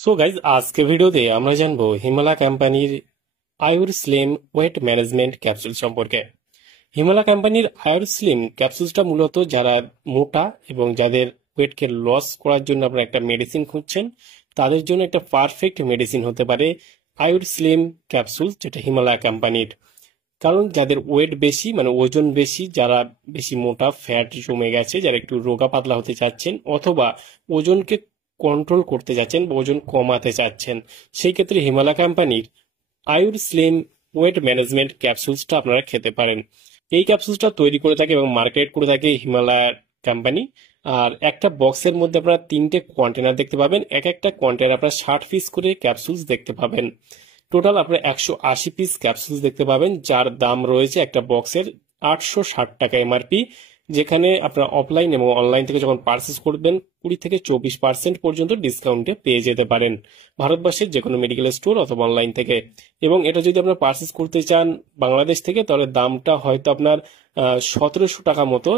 So guys আজকে ভিডিওতে আমরা জানবো হিমালয় কোম্পানির আয়ুর স্লিম ওয়েট ম্যানেজমেন্ট ক্যাপসুল সম্পর্কে। হিমালয় কোম্পানির আয়ুর স্লিম ক্যাপসুলসটা মূলত যারা মোটা এবং যাদের ওয়েটকে লস করার জন্য আপনারা একটা মেডিসিন খুঁজছেন তাদের জন্য একটা পারফেক্ট মেডিসিন হতে পারে আয়ুর স্লিম ক্যাপসুল, যেটা হিমালয় কোম্পানির। কারণ যাদের ওয়েট বেশি মানে ওজন বেশি, যারা বেশি মোটা, ফ্যাট জমে গেছে, যারা একটু রোগা পাতলা হতে চাচ্ছেন অথবা ওজনকে কন্ট্রোল করতে চাচ্ছেন বা ওজন কমাতে চাচ্ছেন, সেই ক্ষেত্রে হিমালয় কোম্পানির আয়ুর স্লিম ওয়েট ম্যানেজমেন্ট ক্যাপসুলসটা আপনারা খেতে পারেন। এই ক্যাপসুলসটা তৈরি করে থাকে এবং মার্কেট করে থাকে হিমালয় কোম্পানি। আর একটা বক্সের মধ্যে আপনারা 3টে কন্টেনার দেখতে পাবেন, এক একটা কন্টেনার আপনারা 60 পিস করে ক্যাপসুলস দেখতে পাবেন। টোটাল আপনারা 180 পিস ক্যাপসুলস দেখতে পাবেন, যার দাম রয়েছে একটা বক্সের 860 টাকা এমআরপি। যেখানে আপনারা অফলাইন এবং অনলাইন থেকে যখন পারচেস করবেন 20 থেকে 24% পর্যন্ত ডিসকাউন্টে পেয়ে যেতে পারেন ভারতবর্ষের যে কোনো মেডিকেল স্টোর অথবা অনলাইন থেকে। এবং এটা যদি আপনারা পারচেস করতে চান বাংলাদেশ থেকে, তাহলে দামটা হয়তো আপনার 1700 টাকা মতো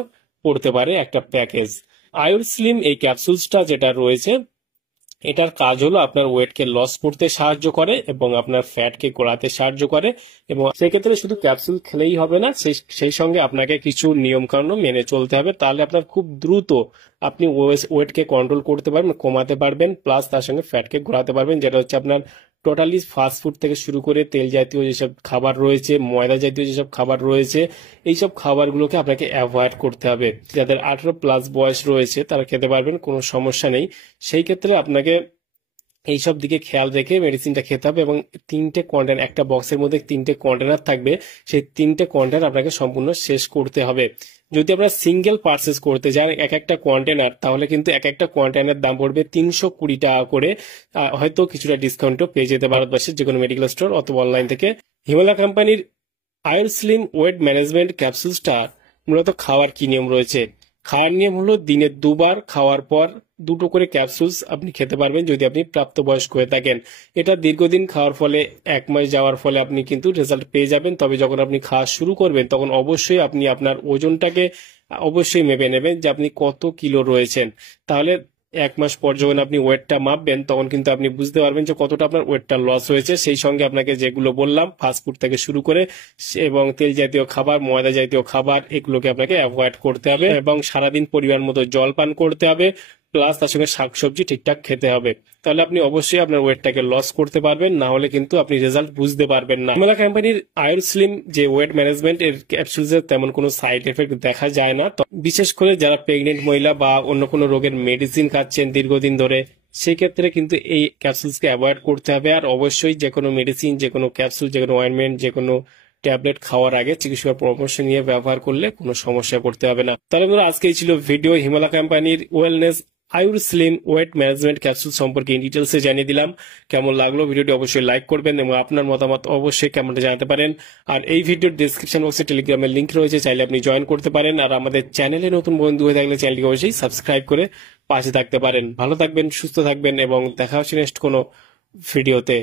পড়তে পারে একটা প্যাকেজ। আয়ুর স্লিম এই ক্যাপসুলসটা যেটা রয়েছে, এটার কাজ হলো আপনার ওয়েটকে লস করতে সাহায্য করে এবং আপনার ফ্যাটকে গলাতে সাহায্য করে। এবং সেক্ষেত্রে শুধু ক্যাপসুল খেলেই হবে না, সেই সঙ্গে আপনাকে কিছু নিয়ম কানুন মেনে চলতে হবে। তাহলে আপনার খুব দ্রুত আপনি ওয়েটকে কন্ট্রোল করতে পারবেন, কমাতে পারবেন, প্লাস তার সঙ্গে ফ্যাটকে গলাতে পারবেন। যেটা হচ্ছে আপনার টোটালি ফাস্ট ফুড থেকে শুরু করে তেল জাতীয় যেসব খাবার রয়েছে, ময়দা জাতীয় যেসব খাবার রয়েছে, এইসব খাবারগুলোকে আপনাকে অ্যাভয়েড করতে হবে। যাদের 18+ বয়স রয়েছে তারা খেতে পারবেন, কোনো সমস্যা নেই। সেই ক্ষেত্রে আপনাকে এইসব দিকে খেয়াল রেখে মেডিসিনটা খেতে হবে। এবং 3টে কন্টেনার, একটা বক্সের মধ্যে 3টে কন্টেনার থাকবে, সেই 3টে কন্টেনার আপনাকে সম্পূর্ণ শেষ করতে হবে। যদি আপনারা সিঙ্গেল পারচেস করতে যান এক একটা কন্টেনার, তাহলে কিন্তু এক একটা কন্টেনার দাম পড়বে 320 টাকা করে। হয়তো কিছুটা ডিসকাউন্টও পেয়ে যেতে ভারতবর্ষের যে কোনো মেডিকেল স্টোর অথবা অনলাইন থেকে। হিমালয় কোম্পানির আয়ুর স্লিম ওয়েট ম্যানেজমেন্ট ক্যাপসুলসটা মূলত খাওয়ার কি নিয়ম রয়েছে? খাওয়ার নিয়ম হলো দিনে 2বার খাওয়ার পর 2টো করে ক্যাপসুলস আপনি খেতে পারবেন যদি আপনি প্রাপ্তবয়স্ক হয়ে থাকেন। এটা দীর্ঘদিন খাওয়ার ফলে 1 মাস যাওয়ার ফলে আপনি কিন্তু রেজাল্ট পেয়ে যাবেন। তবে যখন আপনি খাওয়া শুরু করবেন তখন অবশ্যই আপনি আপনার ওজনটাকে অবশ্যই মেপে নেবেন যে আপনি কত কিলো রয়েছেন। তাহলে 1 মাস পর যখন আপনি ওয়েটটা মাপবেন তখন কিন্তু আপনি বুঝতে পারবেন যে কতটা আপনার ওয়েটটা লস হয়েছে। সেই সঙ্গে আপনাকে যেগুলো বললাম ফাস্টফুড থেকে শুরু করে এবং তেল জাতীয় খাবার, ময়দা জাতীয় খাবার, এগুলোকে আপনাকে অ্যাভয়েড করতে হবে এবং সারাদিন পরিমাণ মতো জল পান করতে হবে, প্লাস তার সঙ্গে শাকসবজি ঠিকঠাক খেতে হবে। তাহলে আপনি অবশ্যই আপনার ওয়েটটাকে লস করতে পারবেন, না হলে কিন্তু আপনি রেজাল্ট বুঝতে পারবেন না। হিমালয় কোম্পানির আয়ুর স্লিম যে ওয়েট ম্যানেজমেন্ট এর ক্যাপসুলসের তেমন কোনো সাইড এফেক্ট দেখা যায় না। বিশেষ করে যারা প্রেগনেন্ট মহিলা বা অন্য কোনো রোগের মেডিসিন খাচ্ছেন দীর্ঘদিন ধরে, সেই ক্ষেত্রে কিন্তু এই ক্যাপসুলসকে অ্যাভয়েড করতে হবে। আর অবশ্যই যে কোনো মেডিসিন, যে কোনো ক্যাপসুল, যে কোনো অয়েন্টমেন্ট, যে কোনো ট্যাবলেট খাওয়ার আগে চিকিৎসকের পরামর্শ নিয়ে ব্যবহার করলে কোনো সমস্যায় পড়তে হবে না। তাহলে বন্ধুরা আজকেই ছিল ভিডিও হিমালয় কোম্পানির ওয়েলনেস আয়ুর স্লিম ওয়েট ম্যানেজমেন্ট ক্যাপসুল সম্পর্কে ডিটেলসে জানিয়ে দিলাম। কেমন লাগলো ভিডিওটি অবশ্যই লাইক করবেন এবং আপনার মতামত অবশ্যই কমেন্টে জানাতে পারেন। আর এই ভিডিওর ডেসক্রিপশন বক্সে টেলিগ্রামের লিংক রয়েছে, চাইলে আপনি জয়েন করতে পারেন। আর আমাদের চ্যানেলে নতুন বন্ধু হয়ে থাকলে চ্যানেলটিকে অবশ্যই সাবস্ক্রাইব করে পাশে থাকতে পারেন। ভালো থাকবেন, সুস্থ থাকবেন এবং দেখা হচ্ছে নেক্সট কোনো ভিডিওতে।